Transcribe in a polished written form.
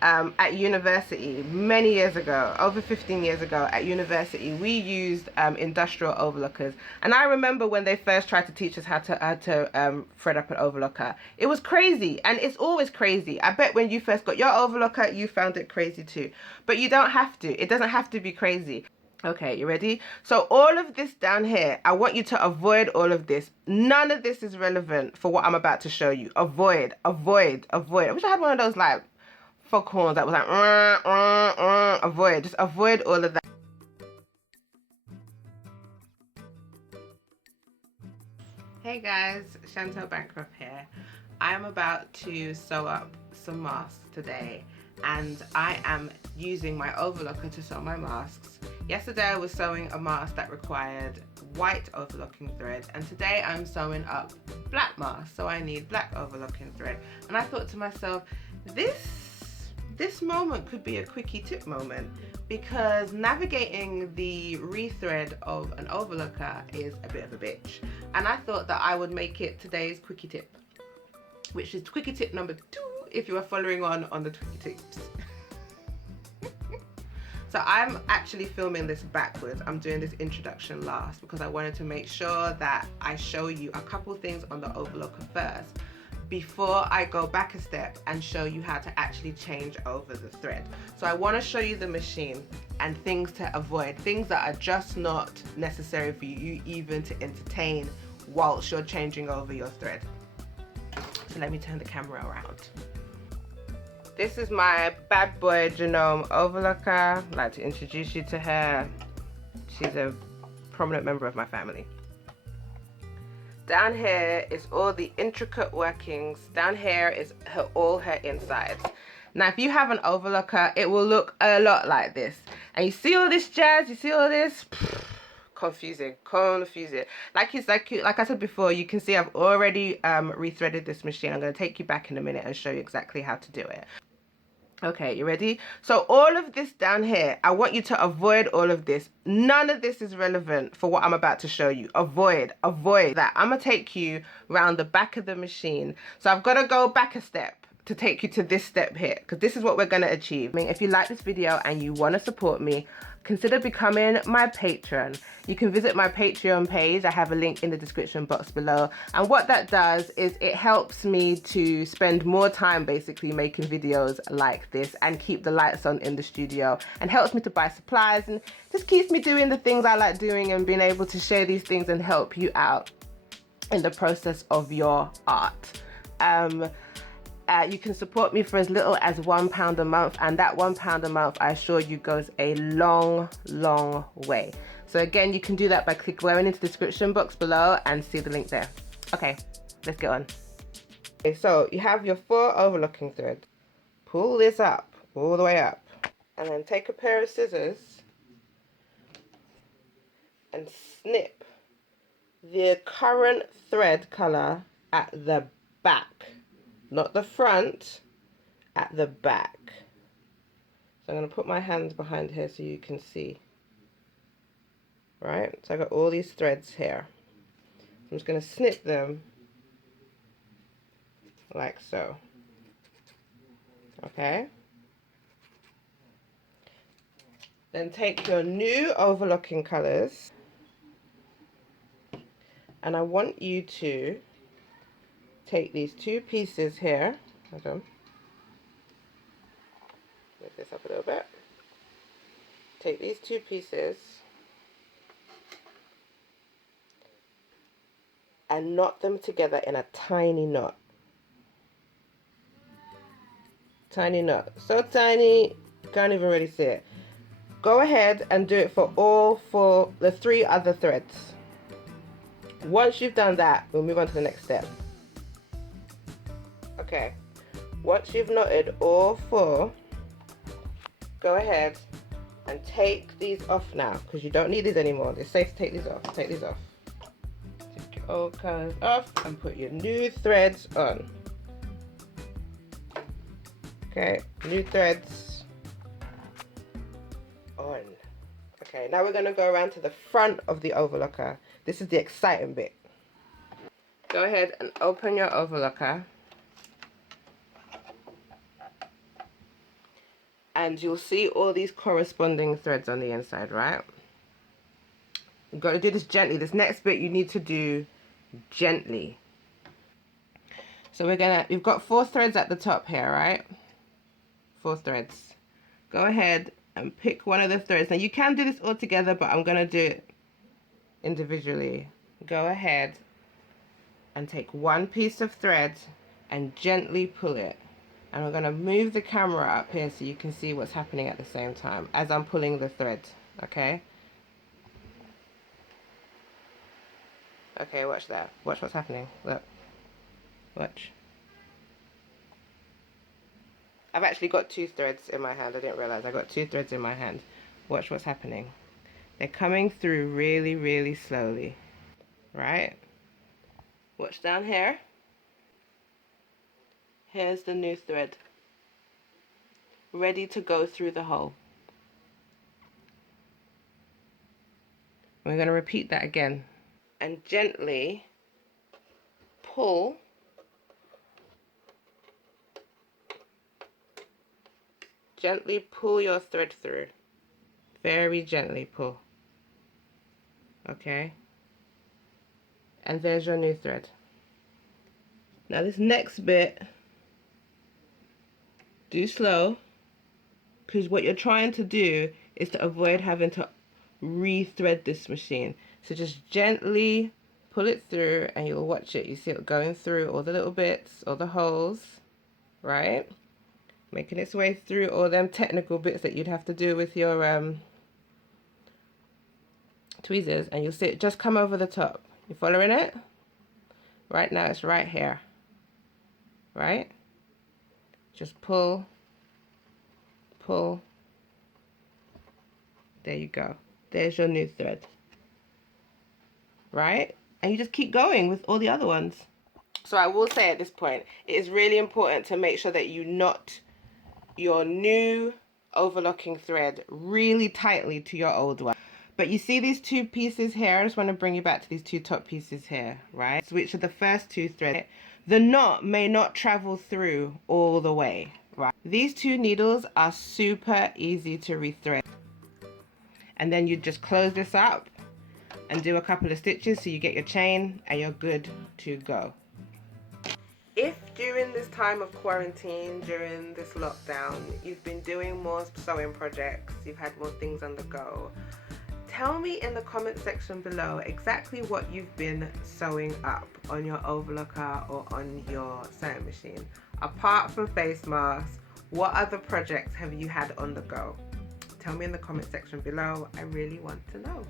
at university many years ago, over 15 years ago at university, we used industrial overlockers. And I remember when they first tried to teach us how to thread up an overlocker. It was crazy, and it's always crazy. I bet when you first got your overlocker, you found it crazy too. But you don't have to. It doesn't have to be crazy. Okay, you ready? So all of this down here, I want you to avoid all of this. None of this is relevant for what I'm about to show you. Avoid, avoid, avoid. I wish I had one of those like foghorns that was like avoid. Just avoid all of that. Hey guys, Chantel Bancroft here. I am about to sew up some masks today, and I am using my overlocker to sew my masks. Yesterday I was sewing a mask that required white overlocking thread, and today I'm sewing up black masks, so I need black overlocking thread. And I thought to myself, this moment could be a quickie tip moment, because navigating the rethread of an overlocker is a bit of a bitch. And I thought that I would make it today's quickie tip, which is quickie tip number 2 if you are following on the quickie tips. So I'm actually filming this backwards. I'm doing this introduction last because I wanted to make sure that I show you a couple things on the overlocker first before I go back a step and show you how to actually change over the thread. So I want to show you the machine and things to avoid, things that are just not necessary for you even to entertain whilst you're changing over your thread. So let me turn the camera around. This is my bad boy Genome overlocker. I'd like to introduce you to her. She's a prominent member of my family. Down here is all the intricate workings. Down here is all her insides. Now, if you have an overlocker, it will look a lot like this. And you see all this jazz, you see all this? Confusing. Like I said before, you can see I've already rethreaded this machine. I'm going to take you back in a minute and show you exactly how to do it. Okay, you ready? So all of this down here, I want you to avoid all of this. None of this is relevant for what I'm about to show you. Avoid that. I'm gonna take you around the back of the machine. So I've got to go back a step to take you to this step here, because this is what we're gonna achieve. I mean, if you like this video and you want to support me, consider becoming my patron. You can visit my Patreon page. I have a link in the description box below. And what that does is it helps me to spend more time basically making videos like this and keep the lights on in the studio, and helps me to buy supplies and just keeps me doing the things I like doing and being able to share these things and help you out in the process of your art. You can support me for as little as £1 a month, and that £1 a month, I assure you, goes a long, long way. So again, you can do that by going into the description box below and see the link there. Okay, let's get on. Okay, so you have your 4 overlocking threads. Pull this up, all the way up, and then take a pair of scissors and snip the current thread color at the back. Not the front, at the back. So I'm going to put my hands behind here so you can see. Right, so I got all these threads here. I'm just going to snip them like so. Okay. Then take your new overlocking colors, and I want you to take these 2 pieces here. Hold on. Move this up a little bit. Take these 2 pieces and knot them together in a tiny knot. Tiny knot. So tiny, you can't even really see it. Go ahead and do it for all 3 other threads. Once you've done that, we'll move on to the next step. Okay, once you've knotted all 4, go ahead and take these off now, because you don't need these anymore. It's safe to take these off. Take these off. Take your old colors off and put your new threads on. Okay, new threads on. Okay, now we're going to go around to the front of the overlocker. This is the exciting bit. Go ahead and open your overlocker. and you'll see all these corresponding threads on the inside, right? You've got to do this gently. This next bit you need to do gently. So we've got 4 threads at the top here, right? 4 threads. Go ahead and pick one of the threads. Now you can do this all together, but I'm gonna do it individually. Go ahead and take one piece of thread and gently pull it. And we're gonna move the camera up here so you can see what's happening at the same time as I'm pulling the thread, okay? Okay, watch that. Watch what's happening. Look. Watch. I've actually got 2 threads in my hand. I didn't realize I got 2 threads in my hand. Watch what's happening. They're coming through really, really slowly. Right? Watch down here. Here's the new thread. Ready to go through the hole. We're going to repeat that again. And gently pull. Gently pull your thread through. Very gently pull. Okay? And there's your new thread. Now this next bit, do slow, because what you're trying to do is to avoid having to re-thread this machine. So just gently pull it through and you'll watch it. You see it going through all the little bits, all the holes, right? Making its way through all them technical bits that you'd have to do with your tweezers, and you'll see it just come over the top. You following it? Right now it's right here. Right? Just pull, pull. There you go. There's your new thread. Right? And you just keep going with all the other ones. So I will say at this point, it is really important to make sure that you knot your new overlocking thread really tightly to your old one. But you see these 2 pieces here? I just want to bring you back to these 2 top pieces here, right? So which are the first 2 threads. The knot may not travel through all the way, right? These 2 needles are super easy to rethread. And then you just close this up and do a couple of stitches so you get your chain and you're good to go. If during this time of quarantine, during this lockdown, you've been doing more sewing projects, you've had more things on the go, tell me in the comment section below exactly what you've been sewing up on your overlocker or on your sewing machine. Apart from face masks, what other projects have you had on the go? Tell me in the comment section below. I really want to know.